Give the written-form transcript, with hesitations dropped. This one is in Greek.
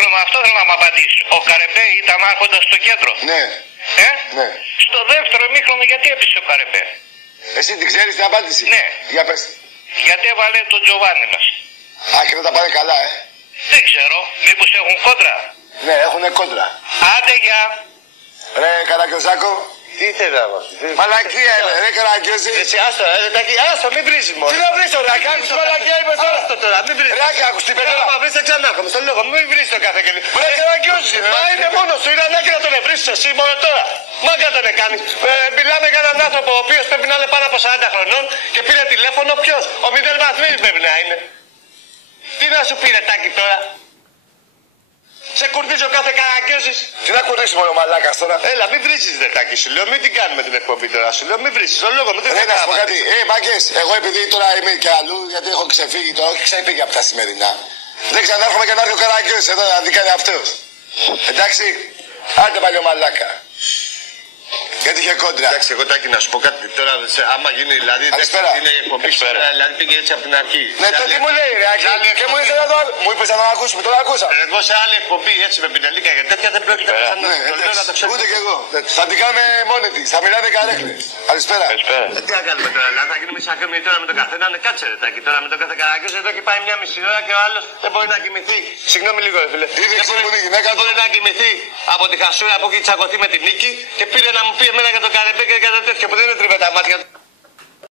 αμήχρονο, αυτό θέλω να μου απαντήσει. Ο Καρεμπέ ήταν άρχοντας στο κέντρο. Ναι. Ναι. Στο δεύτερο αμήχρονο γιατί έπεισε ο Καρεμπέ? Εσύ την ξέρεις την απάντηση? Ναι. Για πες. Γιατί έβαλε τον Τζοβάνι μας? Α, και δεν τα πάνε καλά, Δεν ξέρω. Μήπως έχουν κόντρα? Ναι, έχουνε κόντρα. Άντε γεια. Ρε Καραγκιόζάκο. Τι θέλει να μας πει. Μαλακία είναι, ρε Καραγκιόζη. Εσύ άστο, άστο, μην βρίζεις μόνο. Τι να βρεις τώρα, άκουσες μαλακία είπες τώρα. Άστο τώρα, μην βρίζεις. Ρε άκουσες τι είπες τώρα. Μα βρεις ξανά έρχομαι, στον λόγο, μην βρίζεις το κάθε κελί. Ρε Καραγκιόζη. Μα είναι μόνος του, είναι ανάγκη να τον βρίζεις εσύ μόνο τώρα. Μάγκα τον έκανε. Μιλάμε για έναν άνθρωπο ο οποίος πρέπει να είναι πάνω από 40 χρονών και πήρε τηλέφωνο ποιος. Ο Μηδέν Βαθμής πρέπει να είναι. Τι να σου πήρε Τάκη τώρα. Σε κουρδίζει ο κάθε Καραγκιόζης. Τι να κουρδίσει μόνο μαλάκας τώρα. Έλα, μην βρίζεις δε Τάκη, σου λέω, μην την κάνουμε την εκπομπή τώρα, σου λέω, μην βρίζεις, τον λόγο μου δεν Ρε θέλω να σου πω να κάτι. Μάγκες, εγώ επειδή τώρα είμαι και αλλού, γιατί έχω ξεφύγει τώρα, όχι ξεφύγει από τα σημερινά. Δεν ξανάρχομαι και να έρθει ο Καραγκιόζης εδώ να δει κάνει αυτός. Εντάξει, άντε παλιό μαλάκα. Γιατί είχε κόντρα. Εντάξει, εγώ Τάκη να σου πω κάτι τώρα, άμα γίνει δηλαδή. Καλησπέρα. Είναι εκπομπή δηλαδή πήγε έτσι από την αρχή. Ναι, το τι μου λέει, ρε Άκη. Και μου είπε να το μου είπες να το ακούσουμε, το ακούσα. Εγώ σε άλλη εκπομπή έτσι με πινελίκα και τέτοια δεν πρόκειται να το ξέρω. Ούτε κι εγώ. Θα την κάνουμε μόνη της, θα μιλάνε καρέκλες. Καλησπέρα. Τι να κάνουμε τώρα, δηλαδή θα γίνουμε σακρούμενοι τώρα με τον καθένα. Κάτσε ρε Τάκη τώρα με τον κάθε Καραγκιόζη εδώ και πάει μια μισή ώρα και ο άλλος δεν μπορεί να κοιμηθεί. Συγγνώμη λίγο, ρε φίλε. Δεν μπορεί να κοιμηθεί από τη χασούρα που έχει τσακωθεί με την Νίκη και πήρε να μου πει εμένα για τον Καρεμπέ και για το τέτοιο που δεν είναι τριβέ τα μάτια του.